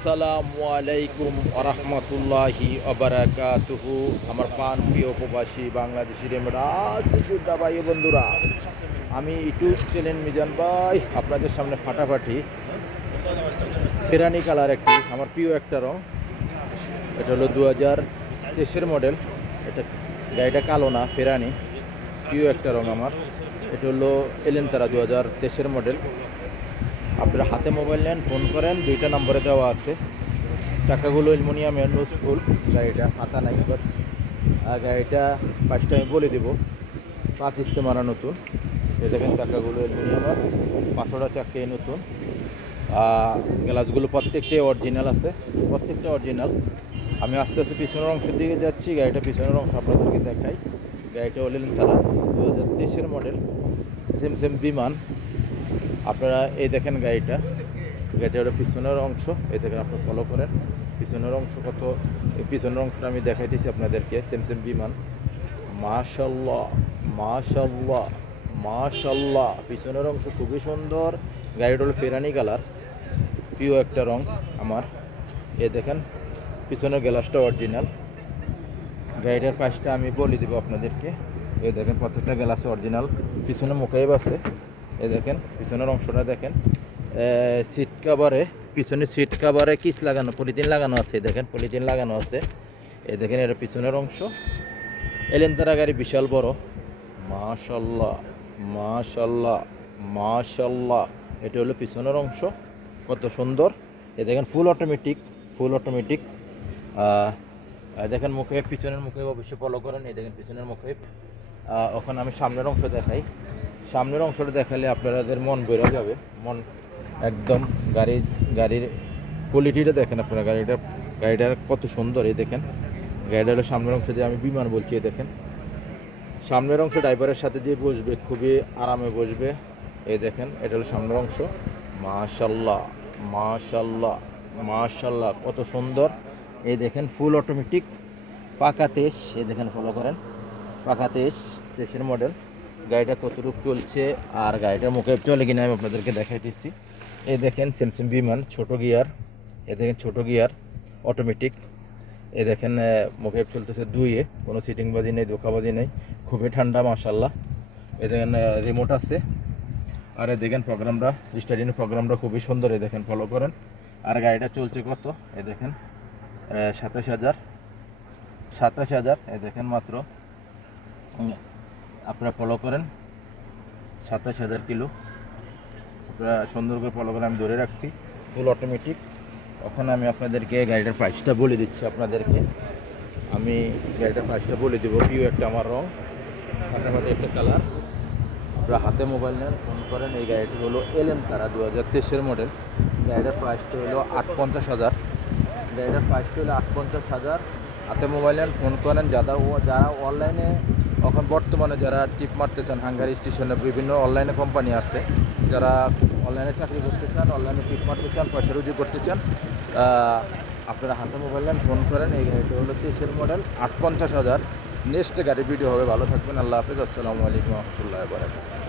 আসসালামু আলাইকুম আরহামতুল্লাহি আবরাকাতুহু। আমার প্রাণ প্রিয় প্রবাসী বাংলাদেশি যোদ্ধা ভাই ও বন্ধুরা, আমি ইউটিউব চ্যানেল মিজান ভাই আপনাদের সামনে ফাটাফাটি ফেরানি কালার একটি আমার প্রিয় একটা রং। এটা হলো 2023 মডেল। এটা গাড়িটা কালো না, ফেরানি প্রিয় একটা রং আমার। এটা হলো এলেনতারা 2023 মডেল। আপনারা হাতে মোবাইল নেন, ফোন করেন, দুইটা নম্বরে দেওয়া আছে। চাকাগুলো অ্যালুমিনিয়ামের, নো স্কুল। গাড়িটা হাতা নাই, বাস গাড়িটা পাঁচটা আমি বলে দেবো। 5 ইস্তে মারা নতুন। এ দেখেন চাকাগুলো অ্যালুমিনিয়ামের, 5টা চাকাই নতুন। গ্লাসগুলো প্রত্যেকটাই অরিজিনাল আছে, প্রত্যেকটা অরিজিনাল। আমি আস্তে আস্তে পিছনের অংশের দিকে যাচ্ছি, গাড়িটা পিছনের অংশ আপনাদেরকে দেখাই। গাড়িটা হলেন তারা 2023 মডেল, সেম বিমান। আপনারা এই দেখেন গাড়িটা হলো পিছনের অংশ। এই দেখেন, আপনারা ফলো করেন পিছনের অংশ কত। এই পিছনের অংশটা আমি দেখাইতেছি আপনাদেরকে, সেম বিমান। মাশাল্লাহ মাশাল্লাহ মাশাল্লাহ, পিছনের অংশ খুবই সুন্দর। গাড়িটা হলো ফেরানি কালার, প্রিয় একটা রং আমার। এই দেখেন পিছনের গ্লাসটা অরিজিনাল। গাড়িটার পাশটা আমি বলে দেবো আপনাদেরকে। এই দেখেন প্রত্যেকটা গ্লাস অরিজিনাল, পিছনে মুখাইব আছে। এই দেখেন পিছনের অংশটা দেখেন, সিট কাভারে, পিছনে সিট কাভারে কিস লাগানো, পলিথিন লাগানো আছে। দেখেন পলিথিন লাগানো আছে। এই দেখেন এটা পিছনের অংশ। এলেনতারা গাড়ি বিশাল বড়। মাশাল্লাহ মাশাল্লাহ মাশাল্লাহ, এটা হলো পিছনের অংশ, কত সুন্দর। এই দেখেন ফুল অটোমেটিক, ফুল অটোমেটিক। দেখেন মুখে, পিছনের মুখে অবশ্যই ফলো করেন। এই দেখেন পিছনের মুখে। ওখানে আমি সামনের অংশ দেখাই। সামনের অংশটা দেখালে আপনাদের মন বেরো যাবে, মন একদম। গাড়ির কোয়ালিটিটা দেখেন আপনারা, গাড়িটার কত সুন্দর। এই দেখেন গাড়িটা হলো সামনের অংশ দিয়ে আমি বিমান বলছি। এই দেখেন সামনের অংশ ড্রাইভারের সাথে যে বসবে খুবই আরামে বসবে। এই দেখেন এটা হলো সামনের অংশ। মাশাল্লাহ মাশাল্লাহ মাশাল্লাহ, কত সুন্দর। এই দেখেন ফুল অটোমেটিক, পাকা 23। এই দেখেন ফলো করেন, পাকা 23 মডেল। গাড়িটা কতটুকু চলছে আর গাড়িটার মুখে চলে কিনা আমি আপনাদেরকে দেখাইতেছি। এই দেখেন সেম বিমান, ছোট গিয়ার। এই দেখেন ছোট গিয়ার, অটোমেটিক। এই দেখেন মুখে চলতেছে 2-এ, কোনো সিটিংবাজি নেই, ধোকাবাজি নেই, খুবই ঠান্ডা মাশাল্লাহ। এই দেখেন রিমোট আছে। আর এই দেখেন প্রোগ্রামটা, স্টার্টিং প্রোগ্রামটা খুবই সুন্দর। এই দেখেন ফলো করেন। আর গাড়িটা চলছে কত, এই দেখেন 27,000। এই দেখেন মাত্র, আপনারা ফলো করেন 27,000 কিলো। আপনারা সুন্দর করে ফলো করে আমি ধরে রাখছি, ফুল অটোমেটিক। ওখানে আমি আপনাদেরকে গাড়িটার প্রাইসটা বলে দিচ্ছি আপনাদেরকে। আমি গাড়িটার প্রাইসটা বলে দেবো। প্রিয় একটা আমার রং, ফাটাফাটি একটা কালার। আপনারা হাতে মোবাইল নেন, ফোন করেন। এই গাড়িটি হলো এলেনতারা 2023 মডেল। গাড়িটার প্রাইসটা হলো 58,000। গাড়িটার প্রাইসটা হলো 58,000। হাতে মোবাইল নেন, ফোন করেন। যারা অনলাইনে এখন বর্তমানে যারা টিপ মারতে চান, হাঙ্গারি স্টেশনে বিভিন্ন অনলাইনে কোম্পানি আছে, যারা অনলাইনে চাকরি করতে চান, অনলাইনে টিপ মারতে চান, পয়সা রুজি করতে চান, আপনারা হাতে মোবাইল নেন, ফোন করেন। এই গাড়িটা হলো 23 মডেল, 58,000। নেক্সট গাড়ির ভিডিও হবে। ভালো থাকবেন, আল্লাহ হাফেজ, আসসালামু আলাইকুম রহমতুল্লাহ বারাকাতুহু।